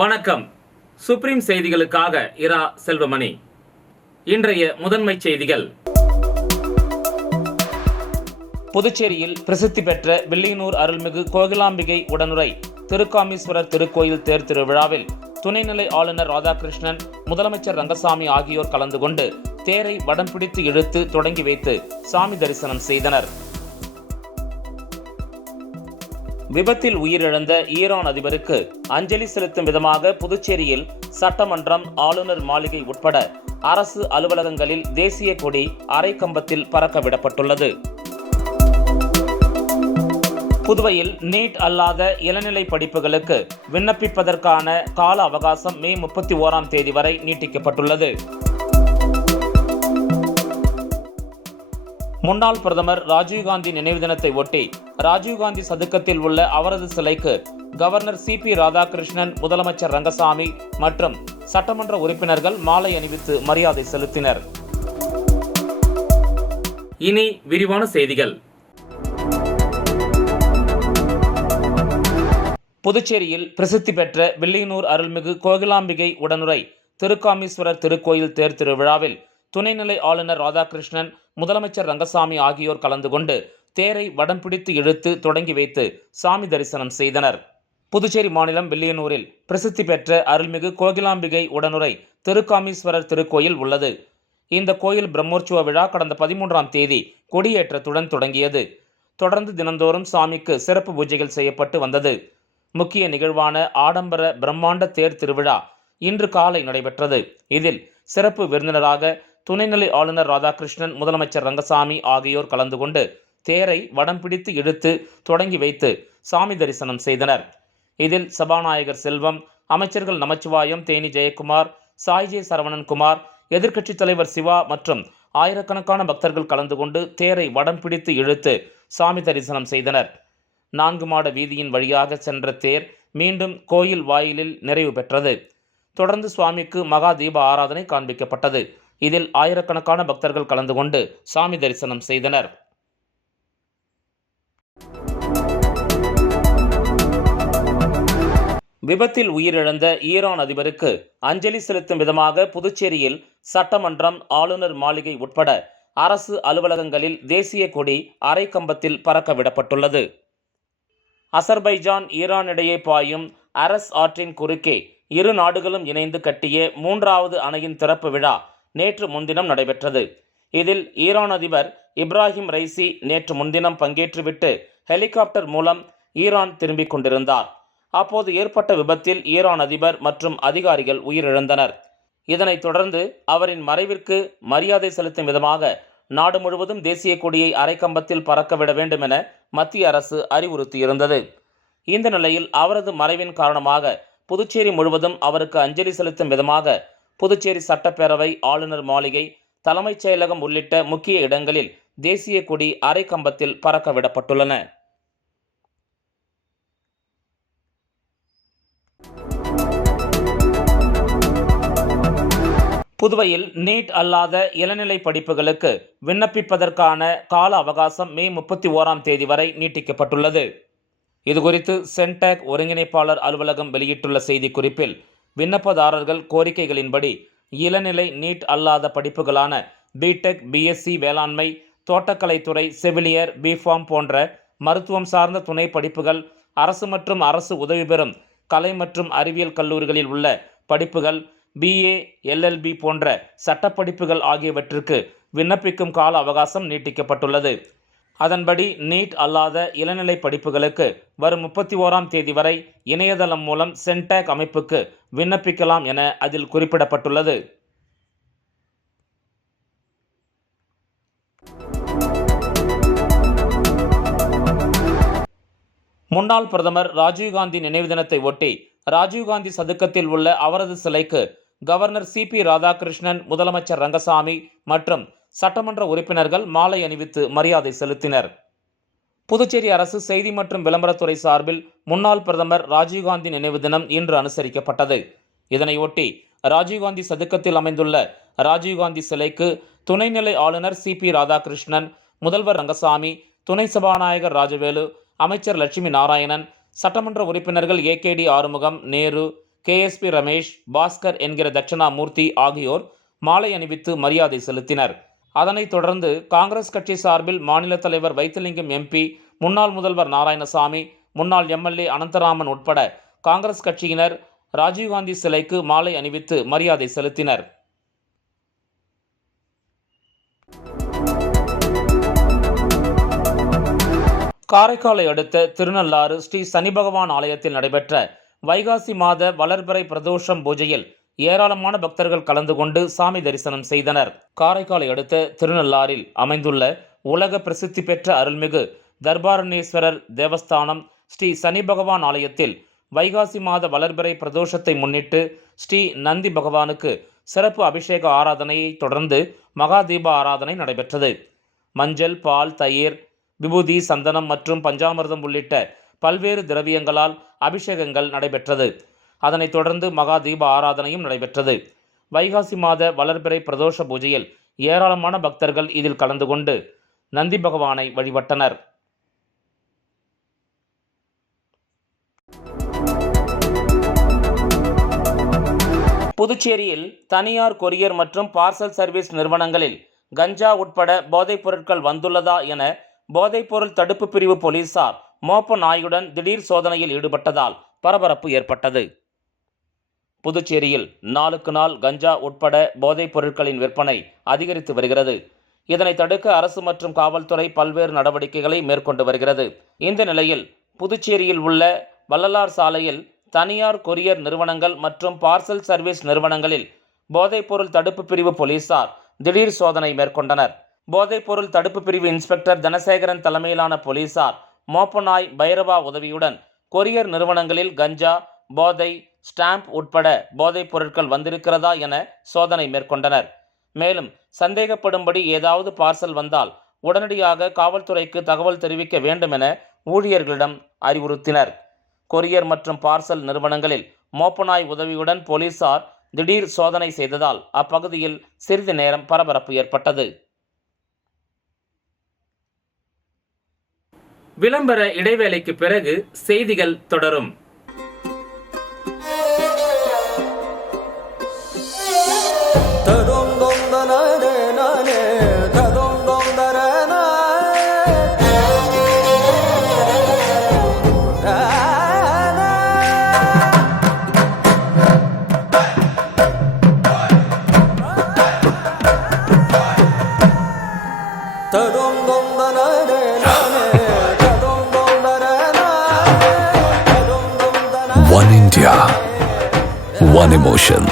வணக்கம். சுப்ரீம் செய்திகளுக்காக இரா செல்வமணி. இன்றைய முதன்மை செய்திகள். புதுச்சேரியில் பிரசித்தி பெற்ற வில்லியனூர் அருள்மிகு கோகிலாம்பிகை உடனுறை திருக்காமீஸ்வரர் திருக்கோயில் தேர் திருவிழாவில் துணைநிலை ஆளுநர் ராதாகிருஷ்ணன், முதலமைச்சர் ரங்கசாமி ஆகியோர் கலந்து கொண்டு தேரை வடம் பிடித்து இழுத்து தொடங்கி வைத்து சாமி தரிசனம் செய்தனர். விபத்தில் உயிரிழந்த ஈரான் அதிபருக்கு அஞ்சலி செலுத்தும் விதமாக புதுச்சேரியில் சட்டமன்றம், ஆளுநர் மாளிகை உட்பட அரசு அலுவலகங்களில் தேசிய கொடி அரை கம்பத்தில் பறக்க விடப்பட்டுள்ளது. புதுவையில் நீட் அல்லாத இளநிலை படிப்புகளுக்கு விண்ணப்பிப்பதற்கான கால அவகாசம் மே 31 வரை நீட்டிக்கப்பட்டுள்ளது. முன்னாள் பிரதமர் ராஜீவ்காந்தி நினைவு தினத்தை ஒட்டி ராஜீவ்காந்தி சதுக்கத்தில் உள்ள அவரது சிலைக்கு கவர்னர் சி.பி. ராதாகிருஷ்ணன், முதலமைச்சர் ரங்கசாமி மற்றும் சட்டமன்ற உறுப்பினர்கள் மாலை அணிவித்து மரியாதை செலுத்தினர். இனி விரிவான செய்திகள். புதுச்சேரியில் பிரசித்தி பெற்ற வில்லியனூர் அருள்மிகு கோகிலாம்பிகை உடனுறை திருக்காமீஸ்வரர் திருக்கோயில் தேர் திருவிழாவில் துணைநிலை ஆளுநர் ராதாகிருஷ்ணன், முதலமைச்சர் ரங்கசாமி ஆகியோர் கலந்து கொண்டு தேரை வடம் பிடித்து இழுத்து தொடங்கி வைத்து சாமி தரிசனம் செய்தனர். புதுச்சேரி மாநிலம் வில்லியனூரில் பிரசித்தி பெற்ற அருள்மிகு கோகிலாம்பிகை உடனுறை திருக்காமீஸ்வரர் திருக்கோயில் உள்ளது. இந்த கோயில் பிரம்மோற்சவ விழா கடந்த 13 கொடியேற்றத்துடன் தொடங்கியது. தொடர்ந்து தினந்தோறும் சாமிக்கு சிறப்பு பூஜைகள் செய்யப்பட்டு வந்தது. முக்கிய நிகழ்வான ஆடம்பர பிரம்மாண்ட தேர் திருவிழா இன்று காலை நடைபெற்றது. இதில் சிறப்பு விருந்தினராக துணைநிலை ஆளுநர் ராதாகிருஷ்ணன், முதலமைச்சர் ரங்கசாமி ஆகியோர் கலந்து கொண்டு தேரை வடம் பிடித்து இழுத்து தொடங்கி வைத்து சாமி தரிசனம் செய்தனர். இதில் சபாநாயகர் செல்வம், அமைச்சர்கள் நமச்சிவாயம், தேனி ஜெயக்குமார், சாய்ஜே சரவணன்குமார், எதிர்க்கட்சித் தலைவர் சிவா மற்றும் ஆயிரக்கணக்கான பக்தர்கள் கலந்து கொண்டு தேரை வடம் பிடித்து இழுத்து சாமி தரிசனம் செய்தனர். 4 மாட வீதியின் வழியாக சென்ற தேர் மீண்டும் கோயில் வாயிலில் நிறைவு பெற்றது. தொடர்ந்து சுவாமிக்கு மகா தீப ஆராதனை காண்பிக்கப்பட்டது. இதில் ஆயிரக்கணக்கான பக்தர்கள் கலந்து கொண்டு சாமி தரிசனம் செய்தனர். விபத்தில் உயிரிழந்த ஈரான் அதிபருக்கு அஞ்சலி செலுத்தும் விதமாக புதுச்சேரியில் சட்டமன்றம், ஆளுநர் மாளிகை உட்பட அரசு அலுவலகங்களில் தேசிய கொடி அரை கம்பத்தில் பறக்க விடப்பட்டுள்ளது. அசர்பைஜான், ஈரான் இடையே பாயும் அரஸ் ஆற்றின் குறுக்கே இரு நாடுகளும் இணைந்து கட்டிய 3வது அணையின் திறப்பு விழா நேற்று முன்தினம் நடைபெற்றது. இதில் ஈரான் அதிபர் இப்ராஹிம் ரைசி நேற்று முன்தினம் பங்கேற்றுவிட்டு ஹெலிகாப்டர் மூலம் ஈரான் திரும்பிக் கொண்டிருந்தார். அப்போது ஏற்பட்ட விபத்தில் ஈரான் அதிபர் மற்றும் அதிகாரிகள் உயிரிழந்தனர். இதனைத் தொடர்ந்து அவரின் மறைவிற்கு மரியாதை செலுத்தும் விதமாக நாடு முழுவதும் தேசிய கொடியை அரைக்கம்பத்தில் பறக்கவிட வேண்டும் என மத்திய அரசு அறிவுறுத்தியிருந்தது. இந்த நிலையில் அவரது மறைவின் காரணமாக புதுச்சேரி முழுவதும் அவருக்கு அஞ்சலி செலுத்தும் விதமாக புதுச்சேரி சட்டப்பேரவை, ஆளுநர் மாளிகை, தலைமைச் செயலகம் உள்ளிட்ட முக்கிய இடங்களில் தேசிய கொடி அரை கம்பத்தில் பறக்க விடப்பட்டுள்ளன. புதுவையில் நீட் அல்லாத இளநிலை படிப்புகளுக்கு விண்ணப்பிப்பதற்கான கால அவகாசம் மே 31 வரை நீட்டிக்கப்பட்டுள்ளது. இதுகுறித்து சென்டாக் ஒருங்கிணைப்பாளர் அலுவலகம் வெளியிட்டுள்ள செய்திக்குறிப்பில், விண்ணப்பதாரர்கள் கோரிக்கைகளின்படி இளநிலை நீட் அல்லாத படிப்புகளான பிடெக், பிஎஸ்சி வேளாண்மை, தோட்டக்கலைத்துறை, செவிலியர், பிஃபார்ம் போன்ற மருத்துவம் சார்ந்த துணை படிப்புகள், அரசு மற்றும் அரசு உதவி பெறும் கலை மற்றும் அறிவியல் கல்லூரிகளில் உள்ள படிப்புகள், பிஏ, எல்எல்பி போன்ற சட்டப்படிப்புகள் ஆகியவற்றிற்கு விண்ணப்பிக்கும் கால அவகாசம் நீட்டிக்கப்பட்டுள்ளது. அதன்படி நீட் அல்லாத இளநிலை படிப்புகளுக்கு வரும் 31 வரை இணையதளம் மூலம் சென்டாக் அமைப்புக்கு விண்ணப்பிக்கலாம் என அதில் குறிப்பிடப்பட்டுள்ளது. முன்னாள் பிரதமர் ராஜீவ்காந்தி நினைவு தினத்தை ஒட்டி ராஜீவ்காந்தி சதுக்கத்தில் உள்ள அவரது சிலைக்கு கவர்னர் சி.பி. ராதாகிருஷ்ணன், முதலமைச்சர் ரங்கசாமி மற்றும் சட்டமன்ற உறுப்பினர்கள் மாலை அணிவித்து மரியாதை செலுத்தினர். புதுச்சேரி அரசு செய்தி மற்றும் விளம்பரத்துறை சார்பில் முன்னாள் பிரதமர் ராஜீவ்காந்தி நினைவு தினம் இன்று அனுசரிக்கப்பட்டது. இதனையொட்டி ராஜீவ்காந்தி சதுக்கத்தில் அமைந்துள்ள ராஜீவ்காந்தி சிலைக்கு துணைநிலை ஆளுநர் சி.பி. ராதாகிருஷ்ணன், முதல்வர் ரங்கசாமி, துணை சபாநாயகர் ராஜவேலு, அமைச்சர் லட்சுமி நாராயணன், சட்டமன்ற உறுப்பினர்கள் ஏ.கே.டி. ஆறுமுகம், நேரு, KSP ரமேஷ், பாஸ்கர் என்கிற தட்சணாமூர்த்தி ஆகியோர் மாலை அணிவித்து மரியாதை செலுத்தினர். அதனைத் தொடர்ந்து காங்கிரஸ் கட்சி சார்பில் மாநில தலைவர் வைத்திலிங்கம் MP, முன்னாள் முதல்வர் நாராயணசாமி, முன்னாள் MLA அனந்தராமன் உட்பட காங்கிரஸ் கட்சியினர் ராஜீவ்காந்தி சிலைக்கு மாலை அணிவித்து மரியாதை செலுத்தினர். காரைக்காலை அடுத்த திருநள்ளாறு ஸ்ரீ சனி பகவான் ஆலயத்தில் நடைபெற்ற வைகாசி மாத வளர்பிறை பிரதோஷம் பூஜையில் ஏராளமான பக்தர்கள் கலந்து கொண்டு சாமி தரிசனம் செய்தனர். காரைக்காலை அடுத்த திருநள்ளாறில் அமைந்துள்ள உலக பிரசித்தி பெற்ற அருள்மிகு தர்பாரண்யேஸ்வரர் தேவஸ்தானம் ஸ்ரீ சனி பகவான் ஆலயத்தில் வைகாசி மாத வளர்பிறை பிரதோஷத்தை முன்னிட்டு ஸ்ரீ நந்தி பகவானுக்கு சிறப்பு அபிஷேக ஆராதனையை தொடர்ந்து மகா தீப ஆராதனை நடைபெற்றது. மஞ்சள், பால், தயிர், விபூதி, சந்தனம் மற்றும் பஞ்சாமிர்தம் உள்ளிட்ட பல்வேறு திரவியங்களால் அபிஷேகங்கள் நடைபெற்றது. அதனைத் தொடர்ந்து மகா தீப ஆராதனையும் நடைபெற்றது. வைகாசி மாத வளர்பிறை பிரதோஷ பூஜையில் ஏராளமான பக்தர்கள் இதில் கலந்து கொண்டு நந்தி பகவானை வழிபட்டனர். புதுச்சேரியில் தனியார் கொரியர் மற்றும் பார்சல் சர்வீஸ் நிறுவனங்களில் கஞ்சா உட்பட போதைப் பொருட்கள் வந்துள்ளதா என போதைப்பொருள் தடுப்பு பிரிவு போலீசார் மோப்ப நாயுடன் திடீர் சோதனையில் ஈடுபட்டதால் பரபரப்பு ஏற்பட்டது. புதுச்சேரியில் நாளுக்கு நாள் கஞ்சா உட்பட போதைப் பொருட்களின் விற்பனை அதிகரித்து வருகிறது. இதனை தடுக்க அரசு மற்றும் காவல்துறை பல்வேறு நடவடிக்கைகளை மேற்கொண்டு வருகிறது. இந்த நிலையில் புதுச்சேரியில் உள்ள வள்ளலார் சாலையில் தனியார் கொரியர் நிறுவனங்கள் மற்றும் பார்சல் சர்வீஸ் நிறுவனங்களில் போதைப்பொருள் தடுப்பு பிரிவு போலீசார் திடீர் சோதனை மேற்கொண்டனர். போதைப்பொருள் தடுப்பு பிரிவு இன்ஸ்பெக்டர் தனசேகரன் தலைமையிலான போலீசார் மோப்பநாய் பைரவா உதவியுடன் கொரியர் நிறுவனங்களில் கஞ்சா, போதை, ஸ்டாம்ப் உட்பட போதைப் பொருட்கள் வந்திருக்கிறதா என சோதனை மேற்கொண்டனர். மேலும் சந்தேகப்படும்படி ஏதாவது பார்சல் வந்தால் உடனடியாக காவல்துறைக்கு தகவல் தெரிவிக்க வேண்டும் என ஊழியர்களிடம் அறிவுறுத்தினர். கொரியர் மற்றும் பார்சல் நிறுவனங்களில் மோப்பநாய் உதவியுடன் போலீசார் திடீர் சோதனை செய்ததால் அப்பகுதியில் சிறிது நேரம் பரபரப்பு ஏற்பட்டது. விளம்பர இடைவேளைக்கு பிறகு செய்திகள் தொடரும். One India, one emotion.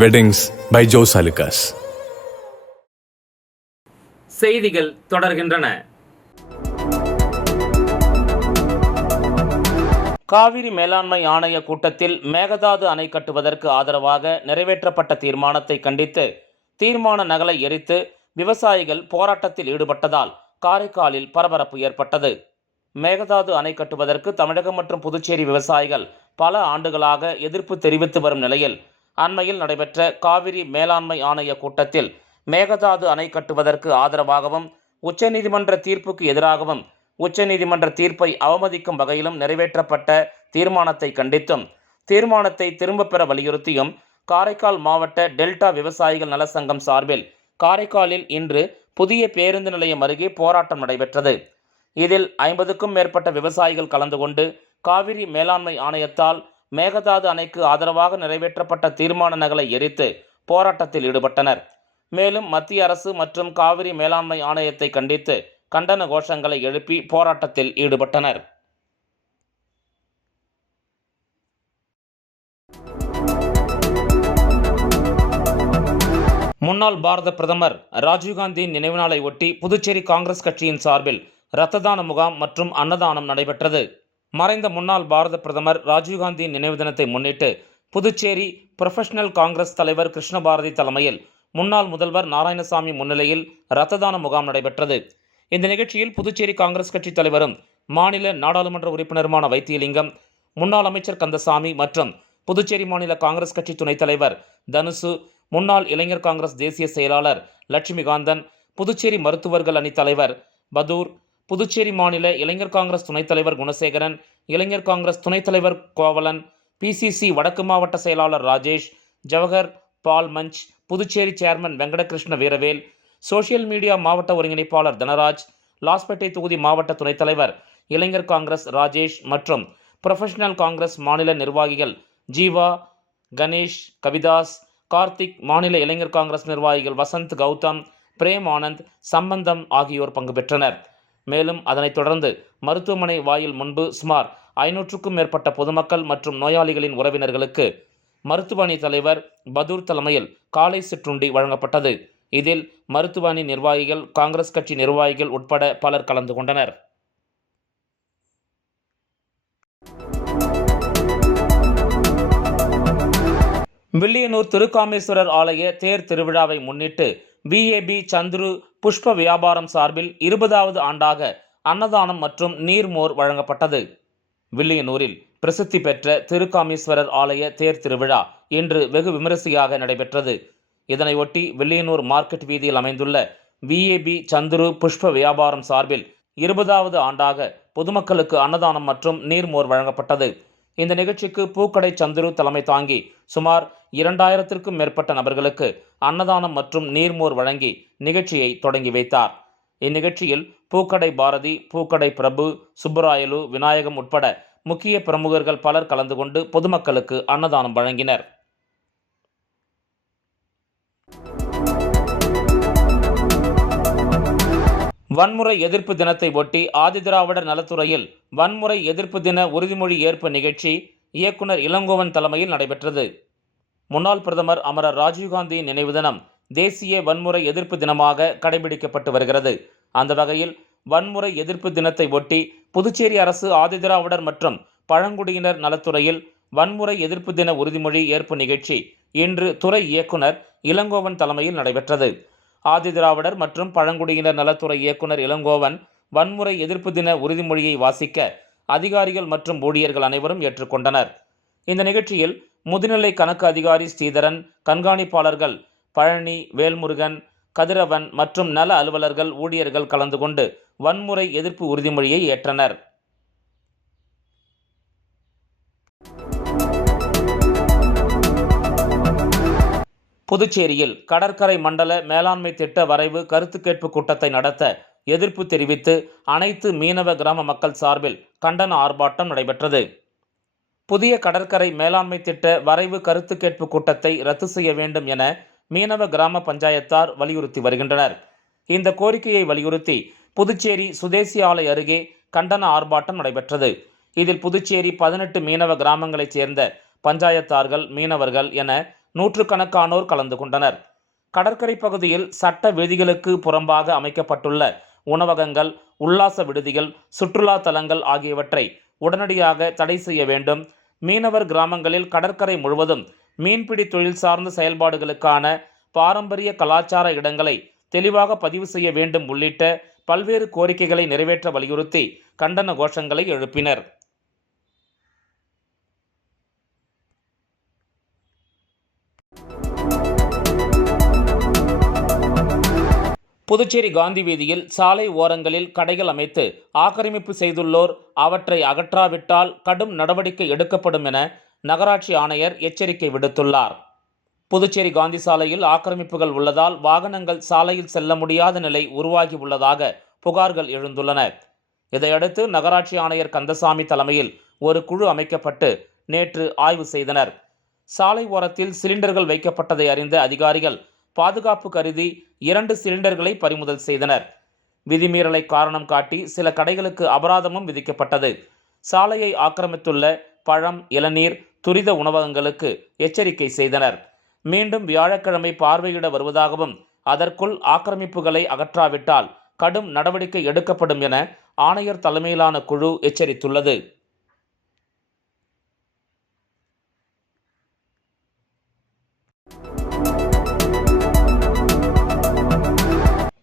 Weddings by Joe Salikas. செய்திகள் தொடர்கின்றன. காவிரி மேலாண்மை ஆணைய கூட்டத்தில் மேகதாது அணை கட்டுவதற்கு ஆதரவாக நிறைவேற்றப்பட்ட தீர்மானத்தை கண்டித்து தீர்மான நகலை எரித்து விவசாயிகள் போராட்டத்தில் ஈடுபட்டதால் காரைக்காலில் பரபரப்பு ஏற்பட்டது. மேகதாது அணை கட்டுவதற்கு தமிழகம் மற்றும் புதுச்சேரி விவசாயிகள் பல ஆண்டுகளாக எதிர்ப்பு தெரிவித்து வரும் நிலையில் அண்மையில் நடைபெற்ற காவிரி மேலாண்மை ஆணைய கூட்டத்தில் மேகதாது அணை கட்டுவதற்கு ஆதரவாகவும் உச்சநீதிமன்ற தீர்ப்புக்கு எதிராகவும் உச்சநீதிமன்ற தீர்ப்பை அவமதிக்கும் வகையிலும் நிறைவேற்றப்பட்ட தீர்மானத்தை கண்டித்தும் தீர்மானத்தை திரும்பப் பெற வலியுறுத்தியும் காரைக்கால் மாவட்ட டெல்டா விவசாயிகள் நல சங்கம் சார்பில் காரைக்காலில் இன்று புதிய பேருந்து நிலையம் அருகே போராட்டம் நடைபெற்றது. இதில் 50க்கும் மேற்பட்ட விவசாயிகள் கலந்து கொண்டு காவிரி மேலாண்மை ஆணையத்தால் மேகதாது அணைக்கு ஆதரவாக நிறைவேற்றப்பட்ட தீர்மான நகலை எரித்து போராட்டத்தில் ஈடுபட்டனர். மேலும் மத்திய அரசு மற்றும் காவிரி மேலாண்மை ஆணையத்தை கண்டித்து கண்டன கோஷங்களை எழுப்பி போராட்டத்தில் ஈடுபட்டனர். முன்னாள் பாரத பிரதமர் ராஜீவ்காந்தியின் நினைவு நாளை ஒட்டி புதுச்சேரி காங்கிரஸ் கட்சியின் சார்பில் இரத்த தான முகாம் மற்றும் அன்னதானம் நடைபெற்றது. மறைந்த முன்னாள் பாரத பிரதமர் ராஜீவ்காந்தியின் நினைவு தினத்தை முன்னிட்டு புதுச்சேரி புரொஃபஷனல் காங்கிரஸ் தலைவர் கிருஷ்ணபாரதி தலைமையில் முன்னாள் முதல்வர் நாராயணசாமி முன்னிலையில் இரத்த தான முகாம் நடைபெற்றது. இந்த நிகழ்ச்சியில் புதுச்சேரி காங்கிரஸ் கட்சி தலைவரும் மாநில நாடாளுமன்ற உறுப்பினருமான வைத்தியலிங்கம், முன்னாள் அமைச்சர் கந்தசாமி மற்றும் புதுச்சேரி மாநில காங்கிரஸ் கட்சி துணைத் தலைவர் தனுசு, முன்னாள் இளைஞர் காங்கிரஸ் தேசிய செயலாளர் லட்சுமிகாந்தன், புதுச்சேரி மருத்துவர்கள் அணி தலைவர் பதூர், புதுச்சேரி மாநில இளைஞர் காங்கிரஸ் துணைத் தலைவர் குணசேகரன், இளைஞர் காங்கிரஸ் துணைத் தலைவர் கோவலன், பிசிசி வடக்கு மாவட்ட செயலாளர் ராஜேஷ், ஜவஹர் பால் மஞ்ச், புதுச்சேரி சேர்மன் வெங்கடகிருஷ்ண வீரவேல், சோஷியல் மீடியா மாவட்ட ஒருங்கிணைப்பாளர் தனராஜ், லாஸ்பேட்டை தொகுதி மாவட்ட துணைத் தலைவர் இளைஞர் காங்கிரஸ் ராஜேஷ் மற்றும் புரொஃபஷனல் காங்கிரஸ் மாநில நிர்வாகிகள் ஜீவா, கணேஷ், கவிதாஸ், கார்த்திக், மாநில இளைஞர் காங்கிரஸ் நிர்வாகிகள் வசந்த், கௌதம், பிரேம் ஆனந்த், சம்பந்தம் ஆகியோர் பங்கு பெற்றனர். மேலும் அதனைத் தொடர்ந்து மருத்துவமனை வாயில் முன்பு சுமார் 500க்கும் மேற்பட்ட பொதுமக்கள் மற்றும் நோயாளிகளின் உறவினர்களுக்கு மருத்துவ அணி தலைவர் பதூர் தலைமையில் காலை சிற்றுண்டி வழங்கப்பட்டது. இதில் மருத்துவ அணி நிர்வாகிகள், காங்கிரஸ் கட்சி நிர்வாகிகள் உட்பட பலர் கலந்து கொண்டனர். வில்லியனூர் திருக்காமேஸ்வரர் ஆலய தேர் திருவிழாவை முன்னிட்டு VAB சந்துரு புஷ்ப வியாபாரம் சார்பில் 20வது ஆண்டாக அன்னதானம் மற்றும் நீர்மோர் வழங்கப்பட்டது. வில்லியனூரில் பிரசித்தி பெற்ற திருக்காமேஸ்வரர் ஆலய தேர் திருவிழா இன்று வெகு விமரிசையாக நடைபெற்றது. இதனையொட்டி வில்லியனூர் மார்க்கெட் வீதியில் அமைந்துள்ள VAB சந்துரு புஷ்ப வியாபாரம் சார்பில் 20வது ஆண்டாக பொதுமக்களுக்கு அன்னதானம் மற்றும் நீர்மோர் வழங்கப்பட்டது. இந்த நிகழ்ச்சிக்கு பூக்கடை சந்துரு தலைமை தாங்கி சுமார் 2000த்திற்கும் மேற்பட்ட நபர்களுக்கு அன்னதானம் மற்றும் நீர்மோர் வழங்கி நிகழ்ச்சியை தொடங்கி வைத்தார். இந்நிகழ்ச்சியில் பூக்கடை பாரதி, பூக்கடை பிரபு, சுப்புராயலு, விநாயகம் உட்பட முக்கிய பிரமுகர்கள் பலர் கலந்து கொண்டு பொதுமக்களுக்கு அன்னதானம் வழங்கினர். வன்முறை எதிர்ப்பு தினத்தை ஒட்டி ஆதிதிராவிடர் நலத்துறையில் வன்முறை எதிர்ப்பு தின உறுதிமொழி ஏற்பு நிகழ்ச்சி இயக்குனர் இளங்கோவன் தலைமையில் நடைபெற்றது. முன்னாள் பிரதமர் அமரர் ராஜீவ்காந்தியின் நினைவு தினம் தேசிய வன்முறை எதிர்ப்பு தினமாக கடைபிடிக்கப்பட்டு வருகிறது. அந்த வகையில் வன்முறை எதிர்ப்பு தினத்தை ஒட்டி புதுச்சேரி அரசு ஆதிதிராவிடர் மற்றும் பழங்குடியினர் நலத்துறையில் வன்முறை எதிர்ப்பு தின உறுதிமொழி ஏற்பு நிகழ்ச்சி இன்று துறை இயக்குனர் இளங்கோவன் தலைமையில் நடைபெற்றது. ஆதிதிராவிடர் மற்றும் பழங்குடியினர் நலத்துறை இயக்குனர் இளங்கோவன் வன்முறை எதிர்ப்பு தின உறுதிமொழியை வாசிக்க அதிகாரிகள் மற்றும் ஊழியர்கள் அனைவரும் ஏற்றுக்கொண்டனர். இந்த நிகழ்ச்சியில் முதுநிலை கணக்கு அதிகாரி ஸ்ரீதரன், கண்காணிப்பாளர்கள் பழனி, வேல்முருகன், கதிரவன் மற்றும் நல அலுவலர்கள், ஊழியர்கள் கலந்து கொண்டு வன்முறை எதிர்ப்பு உறுதிமொழியை ஏற்றனர். புதுச்சேரியில் கடற்கரை மண்டல மேலாண்மை திட்ட வரைவு கருத்து கேட்பு கூட்டத்தை நடத்த எதிர்ப்பு தெரிவித்து அனைத்து மீனவ கிராம மக்கள் சார்பில் கண்டன ஆர்ப்பாட்டம் நடைபெற்றது. புதிய கடற்கரை மேலாண்மை திட்ட வரைவு கருத்து கேட்பு கூட்டத்தை ரத்து செய்ய வேண்டும் என மீனவ கிராம பஞ்சாயத்தார் வலியுறுத்தி வருகின்றனர். இந்த கோரிக்கையை வலியுறுத்தி புதுச்சேரி சுதேசி ஆலை அருகே கண்டன ஆர்ப்பாட்டம் நடைபெற்றது. இதில் புதுச்சேரி 18 மீனவ கிராமங்களைச் சேர்ந்த பஞ்சாயத்தார்கள், மீனவர்கள் என நூற்றுக்கணக்கானோர் கலந்து கொண்டனர். கடற்கரை பகுதியில் சட்ட விதிகளுக்கு புறம்பாக அமைக்கப்பட்டுள்ள உணவகங்கள், உல்லாச விடுதிகள், சுற்றுலா தலங்கள் ஆகியவற்றை உடனடியாக தடை செய்ய வேண்டும். மீனவர் கிராமங்களில் கடற்கரை முழுவதும் மீன்பிடி தொழில் சார்ந்த செயல்பாடுகளுக்கான பாரம்பரிய கலாச்சார இடங்களை தெளிவாக பதிவு செய்ய வேண்டும் உள்ளிட்ட பல்வேறு கோரிக்கைகளை நிறைவேற்ற வலியுறுத்தி கண்டன கோஷங்களை எழுப்பினர். புதுச்சேரி காந்தி வீதியில் சாலை ஓரங்களில் கடைகள் அமைத்து ஆக்கிரமிப்பு செய்துள்ளோர் அவற்றை அகற்றாவிட்டால் கடும் நடவடிக்கை எடுக்கப்படும் என நகராட்சி ஆணையர் எச்சரிக்கை விடுத்துள்ளார். புதுச்சேரி காந்தி சாலையில் ஆக்கிரமிப்புகள் உள்ளதால் வாகனங்கள் சாலையில் செல்ல முடியாத நிலை உருவாகி உள்ளதாக புகார்கள் எழுந்துள்ளன. இதையடுத்து நகராட்சி ஆணையர் கந்தசாமி தலைமையில் ஒரு குழு அமைக்கப்பட்டு நேற்று ஆய்வு செய்தனர். சாலை ஓரத்தில் சிலிண்டர்கள் வைக்கப்பட்டதை அறிந்த அதிகாரிகள் பாதுகாப்பு கருதி 2 சிலிண்டர்களை பறிமுதல் செய்தனர். விதிமீறலை காரணம் காட்டி சில கடைகளுக்கு அபராதமும் விதிக்கப்பட்டது. சாலையை ஆக்கிரமித்துள்ள பழம், இளநீர், துரித உணவகங்களுக்கு எச்சரிக்கை செய்தனர். மீண்டும் வியாழக்கிழமை பார்வையிட வருவதாகவும் அதற்குள் ஆக்கிரமிப்புகளை அகற்றாவிட்டால் கடும் நடவடிக்கை எடுக்கப்படும் என ஆணையர் தலைமையிலான குழு எச்சரித்துள்ளது.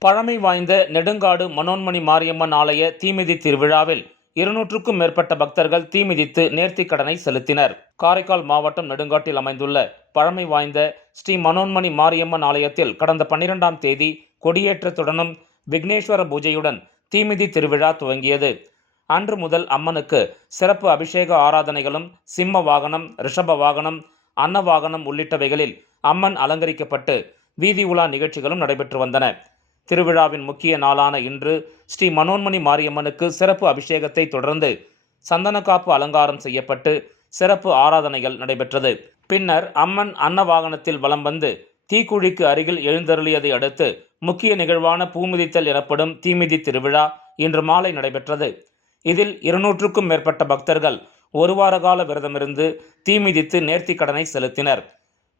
பழமை வாய்ந்த நெடுங்காடு மனோன்மணி மாரியம்மன் ஆலய தீமிதி திருவிழாவில் 200க்கும் மேற்பட்ட பக்தர்கள் தீமிதித்து நேர்த்திக்கடனை செலுத்தினர். காரைக்கால் மாவட்டம் நெடுங்காட்டில் அமைந்துள்ள பழமை வாய்ந்த ஸ்ரீ மனோன்மணி மாரியம்மன் ஆலயத்தில் கடந்த 12ஆம் தேதி கொடியேற்றத்துடனும் விக்னேஸ்வர பூஜையுடன் தீமிதி திருவிழா துவங்கியது. அன்று முதல் அம்மனுக்கு சிறப்பு அபிஷேக ஆராதனைகளும் சிம்ம வாகனம், ரிஷப வாகனம், அன்ன வாகனம் உள்ளிட்டவைகளில் அம்மன் அலங்கரிக்கப்பட்டு வீதி உலா நிகழ்ச்சிகளும் நடைபெற்று வந்தன. திருவிழாவின் முக்கிய நாளான இன்று ஸ்ரீ மனோன்மணி மாரியம்மனுக்கு சிறப்பு அபிஷேகத்தை தொடர்ந்து சந்தனக்காப்பு அலங்காரம் செய்யப்பட்டு சிறப்பு ஆராதனைகள் நடைபெற்றது. பின்னர் அம்மன் அன்ன வாகனத்தில் வலம் வந்து தீக்குழிக்கு அருகில் எழுந்தருளியதை அடுத்து முக்கிய நிகழ்வான பூமிதித்தல் எனப்படும் தீமிதி திருவிழா இன்று மாலை நடைபெற்றது. இதில் 200க்கும் மேற்பட்ட பக்தர்கள் ஒரு வார கால விரதமிருந்து தீமிதித்து நேர்த்தி கடனை செலுத்தினர்.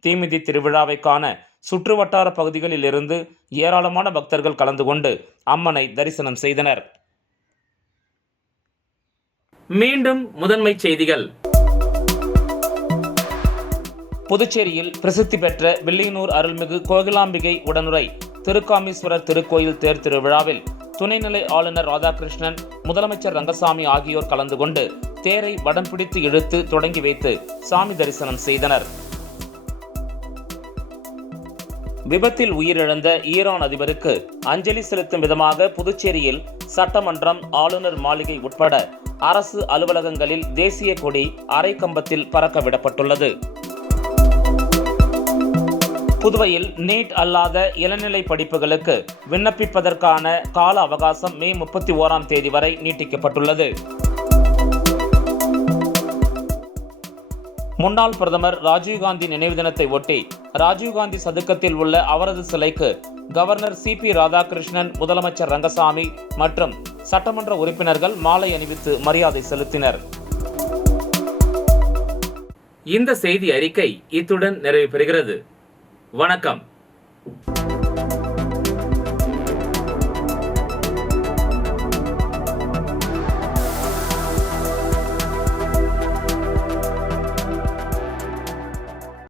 தீமிதி திருவிழாவை காண சுற்றுவட்டார பகுதிகளில் இருந்து ஏராளமான பக்தர்கள் கலந்து கொண்டு அம்மனை தரிசனம் செய்தனர். மீண்டும் முதன்மை செய்திகள். புதுச்சேரியில் பிரசித்தி பெற்ற வில்லியனூர் அருள்மிகு கோகிலாம்பிகை உடனுரை திருக்காமீஸ்வரர் திருக்கோயில் தேர் திருவிழாவில் துணைநிலை ஆளுநர் ராதாகிருஷ்ணன், முதலமைச்சர் ரங்கசாமி ஆகியோர் கலந்து கொண்டு தேரை வடம் பிடித்து இழுத்து தொடங்கி வைத்து சாமி தரிசனம் செய்தனர். விபத்தில் உயிரிழந்த ஈரான் அதிபருக்கு அஞ்சலி செலுத்தும் விதமாக புதுச்சேரியில் சட்டமன்றம், ஆளுநர் மாளிகை உட்பட அரசு அலுவலகங்களில் தேசிய கொடி அரை கம்பத்தில் பறக்க விடப்பட்டுள்ளது. புதுவையில் நீட் அல்லாத இளநிலை படிப்புகளுக்கு விண்ணப்பிப்பதற்கான கால அவகாசம் மே 31ஆம் தேதி வரை நீட்டிக்கப்பட்டுள்ளது. முன்னாள் பிரதமர் ராஜீவ்காந்தி நினைவு தினத்தை ஒட்டி ராஜீவ்காந்தி சதுக்கத்தில் உள்ள அவரது சிலைக்கு கவர்னர் CP ராதாகிருஷ்ணன், முதலமைச்சர் ரங்கசாமி மற்றும் சட்டமன்ற உறுப்பினர்கள் மாலை அணிவித்து மரியாதை செலுத்தினர். இந்த செய்தி அறிக்கை இத்துடன் நிறைவு பெறுகிறது. வணக்கம்.